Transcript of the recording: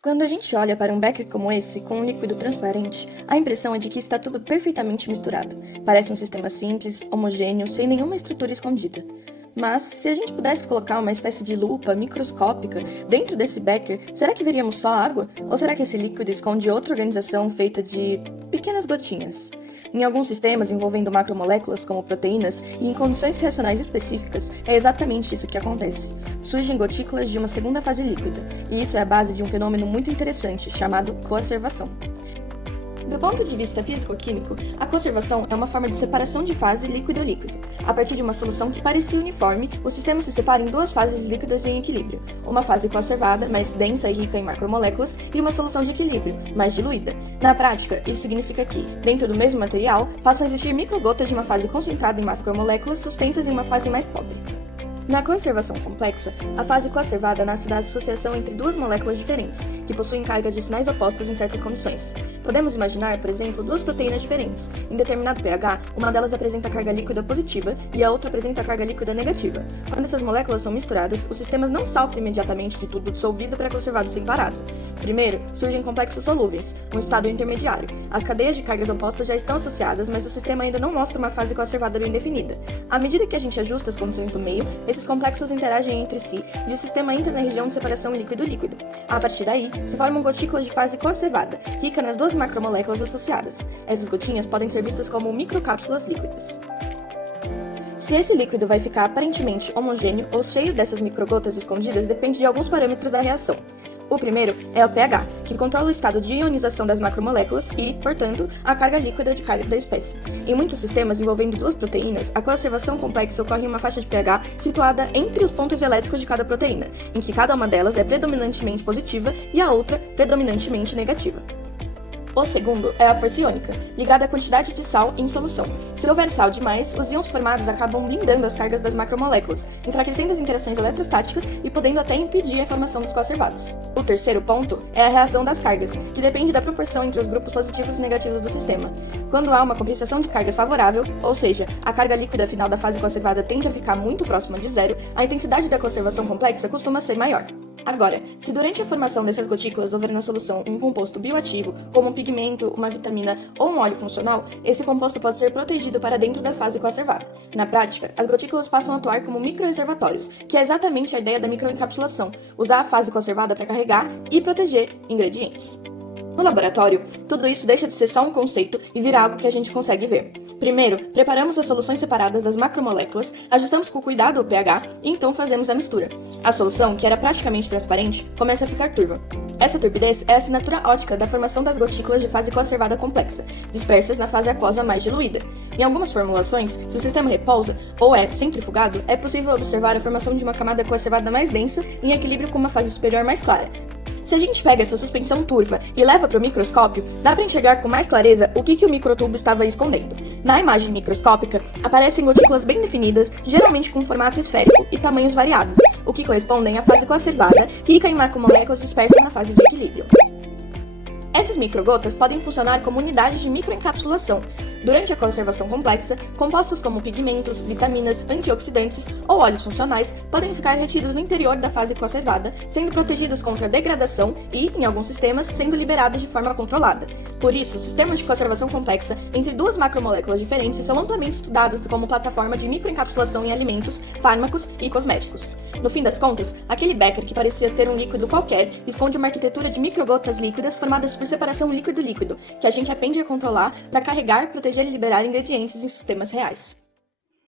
Quando a gente olha para um becker como esse, com um líquido transparente, a impressão é de que está tudo perfeitamente misturado. Parece um sistema simples, homogêneo, sem nenhuma estrutura escondida. Mas, se a gente pudesse colocar uma espécie de lupa microscópica dentro desse becker, será que veríamos só água? Ou será que esse líquido esconde outra organização feita de pequenas gotinhas? Em alguns sistemas envolvendo macromoléculas, como proteínas, e em condições reacionais específicas, é exatamente isso que acontece. Surgem gotículas de uma segunda fase líquida, e isso é a base de um fenômeno muito interessante, chamado coacervação. Do ponto de vista físico-químico, a conservação é uma forma de separação de fase líquido-líquido. A partir de uma solução que parecia uniforme, o sistema se separa em duas fases líquidas em equilíbrio, uma fase conservada, mais densa e rica em macromoléculas, e uma solução de equilíbrio, mais diluída. Na prática, isso significa que, dentro do mesmo material, passam a existir microgotas de uma fase concentrada em macromoléculas suspensas em uma fase mais pobre. Na conservação complexa, a fase coacervada nasce da associação entre duas moléculas diferentes, que possuem cargas de sinais opostos em certas condições. Podemos imaginar, por exemplo, duas proteínas diferentes. Em determinado pH, uma delas apresenta carga líquida positiva e a outra apresenta carga líquida negativa. Quando essas moléculas são misturadas, os sistemas não saltam imediatamente de tudo dissolvido para conservado separado. Primeiro, surgem complexos solúveis, um estado intermediário. As cadeias de cargas opostas já estão associadas, mas o sistema ainda não mostra uma fase coacervada bem definida. À medida que a gente ajusta as condições do meio, esses complexos interagem entre si e o sistema entra na região de separação líquido-líquido. A partir daí, se formam gotículas de fase coacervada, rica nas duas macromoléculas associadas. Essas gotinhas podem ser vistas como microcápsulas líquidas. Se esse líquido vai ficar aparentemente homogêneo ou cheio dessas microgotas escondidas depende de alguns parâmetros da reação. O primeiro é o pH, que controla o estado de ionização das macromoléculas e, portanto, a carga líquida de cada espécie. Em muitos sistemas envolvendo duas proteínas, a coacervação complexa ocorre em uma faixa de pH situada entre os pontos elétricos de cada proteína, em que cada uma delas é predominantemente positiva e a outra predominantemente negativa. O segundo é a força iônica, ligada à quantidade de sal em solução. Se houver sal demais, os íons formados acabam blindando as cargas das macromoléculas, enfraquecendo as interações eletrostáticas e podendo até impedir a formação dos coacervados. O terceiro ponto é a reação das cargas, que depende da proporção entre os grupos positivos e negativos do sistema. Quando há uma compensação de cargas favorável, ou seja, a carga líquida final da fase conservada tende a ficar muito próxima de zero, a intensidade da conservação complexa costuma ser maior. Agora, se durante a formação dessas gotículas houver na solução um composto bioativo, como um pigmento, uma vitamina ou um óleo funcional, esse composto pode ser protegido para dentro da fase conservada. Na prática, as gotículas passam a atuar como microreservatórios, que é exatamente a ideia da microencapsulação, usar a fase conservada para carregar e proteger ingredientes. No laboratório, tudo isso deixa de ser só um conceito e vira algo que a gente consegue ver. Primeiro, preparamos as soluções separadas das macromoléculas, ajustamos com cuidado o pH e então fazemos a mistura. A solução, que era praticamente transparente, começa a ficar turva. Essa turbidez é a assinatura ótica da formação das gotículas de fase coacervada complexa, dispersas na fase aquosa mais diluída. Em algumas formulações, se o sistema repousa ou é centrifugado, é possível observar a formação de uma camada coacervada mais densa em equilíbrio com uma fase superior mais clara. Se a gente pega essa suspensão turva e leva para o microscópio, dá para enxergar com mais clareza o que o microtubo estava escondendo. Na imagem microscópica, aparecem gotículas bem definidas, geralmente com formato esférico e tamanhos variados, o que correspondem à fase coacervada, rica em macromoléculas dispersas na fase de equilíbrio. Essas microgotas podem funcionar como unidades de microencapsulação. Durante a conservação complexa, compostos como pigmentos, vitaminas, antioxidantes ou óleos funcionais podem ficar retidos no interior da fase conservada, sendo protegidos contra degradação e, em alguns sistemas, sendo liberados de forma controlada. Por isso, sistemas de conservação complexa entre duas macromoléculas diferentes são amplamente estudados como plataforma de microencapsulação em alimentos, fármacos e cosméticos. No fim das contas, aquele becker que parecia ter um líquido qualquer esconde uma arquitetura de microgotas líquidas formadas por separação líquido-líquido, que a gente aprende a controlar para carregar, proteger e liberar ingredientes em sistemas reais.